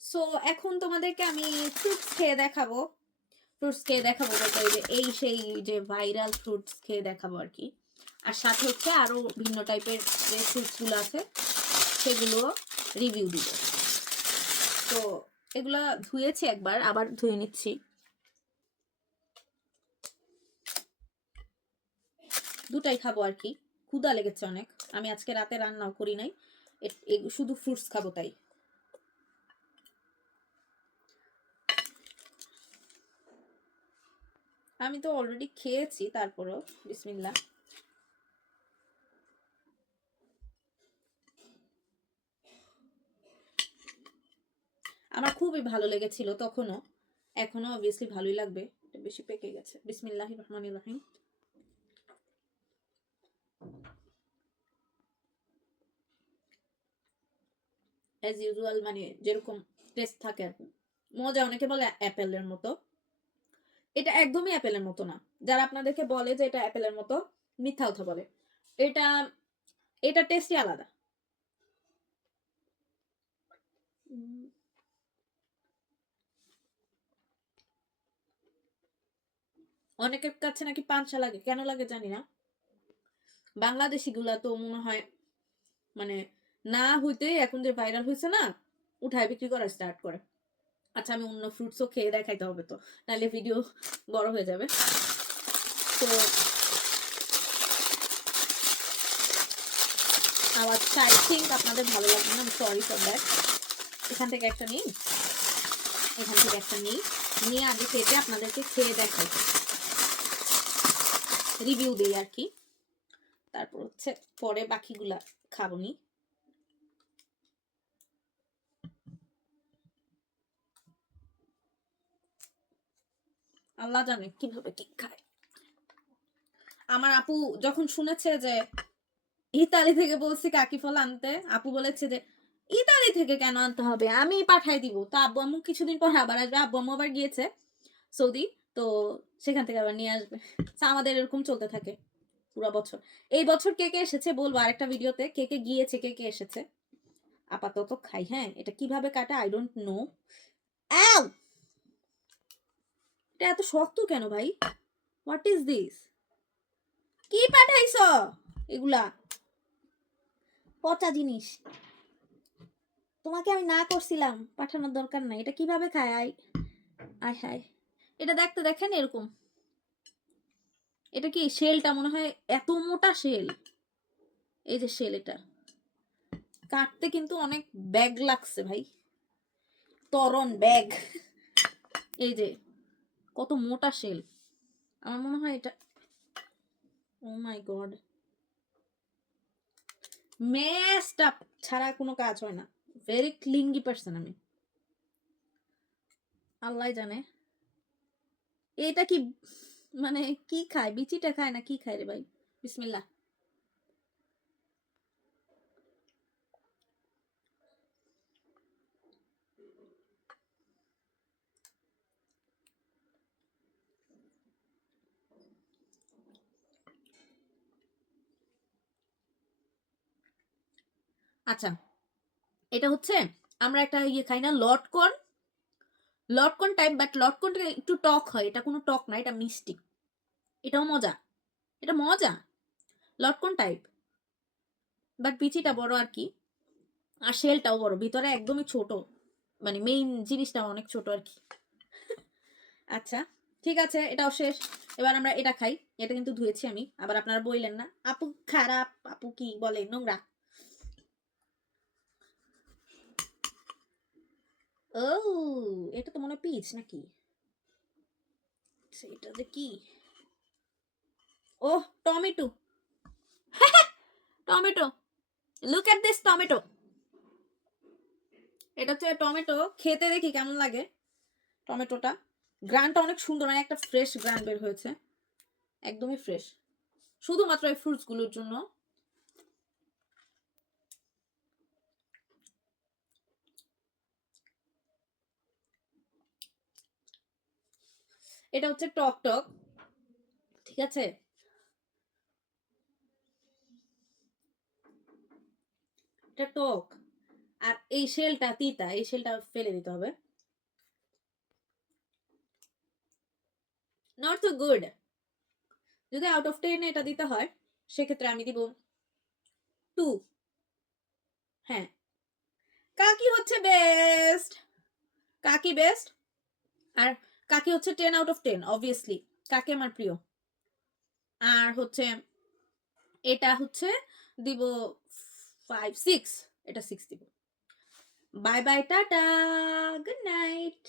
So এখন তোমাদেরকে আমি ফ্রুটস খেয়ে দেখাবো। বলতে এই সেই যে ভাইরাল ফ্রুটস খেয়ে দেখাবো আর কি। আর সাথে হচ্ছে আরো ভিন্ন টাইপের যে ফ্রুটসগুলো আছে সেগুলো রিভিউ দিব। তো এগুলা ধুয়েছি একবার, আবার ধুয়ে নিচ্ছি। দুটাই খাবো আর কি, ক্ষুধা লেগেছে অনেক। আমি আজকে রাতে রান্নাও করি নাই, শুধু ফ্রুটস খাবো তাই। আমি তো অলরেডি খেয়েছি, তারপরও বিসমিল্লাহ। আমার খুবই ভালো লেগেছিল তখনও, এখনো অবভিয়াসলি ভালোই লাগবে, এটা বেশি পেকে গেছে। বিসমিল্লাহির রহমানির রহিম। অ্যাজ ইউজুয়াল, মানে যেরকম টেস্ট থাকে আর কি, মজা। অনেকে বলে অ্যাপেলের মতো, এটা একদমই অ্যাপেলের মতো না। যারা আপনাদেরকে বলে যে এটা অ্যাপেলের মতো, মিথ্যা কথা বলে। এটা এটা টেস্টই আলাদা। অনেকের কাছে নাকি পাঞ্চা লাগে, কেন লাগে জানি না। বাংলাদেশি গুলা তো মনে হয় মানে না হইতে এখন যে ভাইরাল হয়েছে না, উঠায় বিক্রি করা স্টার্ট করে। আচ্ছা, আমি অন্য ফ্রুটসও খেয়ে দেখাইতে হবে তো, নাহলে ভিডিও বড় হয়ে যাবে। তো আওয়াজটা আই থিঙ্ক আপনাদের ভালো লাগবে না, সরি ফর দ্যাট। এখান থেকে একটা নিই, এখান থেকে একটা নিই, নিয়ে আগে কেটে আপনাদেরকে খেয়ে দেখাই, রিভিউ দিই আর কি। তারপর হচ্ছে পরে বাকিগুলা খাবনি। আল্লাহ জানে কিভাবে কি খায়। আমার আপু যখন শুনেছে যে ইতালি থেকে বলছি কাকি ফল আনতে, আপু বলেছে যে ইতালি থেকে কেন আনতে হবে, আমি পাঠাই দিব। তো আব্বু আম্মু কিছুদিন পর আবার আসবে, আব্বু আম্মু আবার গিয়েছে সৌদি, তো সেখান থেকে আবার নিয়ে আসবে। আমাদের এরকম চলতে থাকে পুরো বছর। এই বছর কে কে এসেছে বলবো আরেকটা ভিডিওতে, কে কে গিয়েছে কে কে এসেছে। আপাতত খাই। হ্যাঁ, এটা কিভাবে কাটে আই ডোন্ট নো। আউ, এটা এত শক্ত কেন ভাই? What is this? কি পাঠাইছো এগুলা? পচা জিনিস। তোমাকে আমি না করছিলাম পাঠানোর দরকার নাই। এটা কিভাবে খায়? আই আয় হায়, এটা দেখতে দেখেন এরকম। এটা কি শেলটা মনে হয় এত মোটা শেল। এই যে শেল, এটা কাটতে কিন্তু অনেক ব্যাগ লাগছে ভাই, তরন ব্যাগ। এই যে কত মোটা শেল, আমার মনে হয় এটা, ও মাই গড, মেসড আপ ছাড়া কোনো কাজ হয় না। ভেরি ক্লিনলি পারসন আমি, আল্লাহ জানে। এটা কি মানে কি খায়, বিচিটা খায় না কি খায় রে ভাই? বিসমিল্লাহ। আচ্ছা, এটা হচ্ছে আমরা একটা ইয়ে খাই না, লটকন, লটকন টাইপ, বাট লটকনটা একটু টক হয়, এটা কোনো টক না, এটা মিষ্টি। এটাও মজা, এটা মজা, লটকন টাইপ, বাট বিচিটা বড় আর কি। আর শেলটাও বড়, ভিতরে একদমই ছোট, মানে মেইন জিনিসটা অনেক ছোট আর কি। আচ্ছা ঠিক আছে, এটাও শেষ। এবার আমরা এটা খাই। এটা কিন্তু ধুয়েছি আমি, আবার আপনারা বললেন না আপু খারাপ, আপু কি বলে নোংরা। ও, এটা তো মনে হয় পিচ নাকি, সেটা যে কি, ও tomato, tomato, look at this tomato. এটা হচ্ছে টমেটো, খেতে দেখি কেমন লাগে টমেটোটা। গ্রানটা অনেক সুন্দর, মানে একটা ফ্রেশ গ্রান বের হয়েছে, একদমই ফ্রেশ, শুধুমাত্র এই ফ্রুটস গুলোর জন্য। এটা হচ্ছে টক টক, ঠিক আছে। এটা টক, আর এই শেলটা তিতা, এই শেলটা ফেলে দিতে হবে। Not so good. যদি আউট অফ 10 এটা দিতে হয় সেক্ষেত্রে আমি দিব 2। হ্যাঁ, কাকি হচ্ছে বেস্ট, কাকি বেস্ট। আর কাকি হচ্ছে 10 আউট অফ 10 অবভিয়াসলি, কাকি আমার প্রিয়। আর হচ্ছে এটা হচ্ছে দিব 5 6, এটা 6 দিব। Bye bye, tata, good night.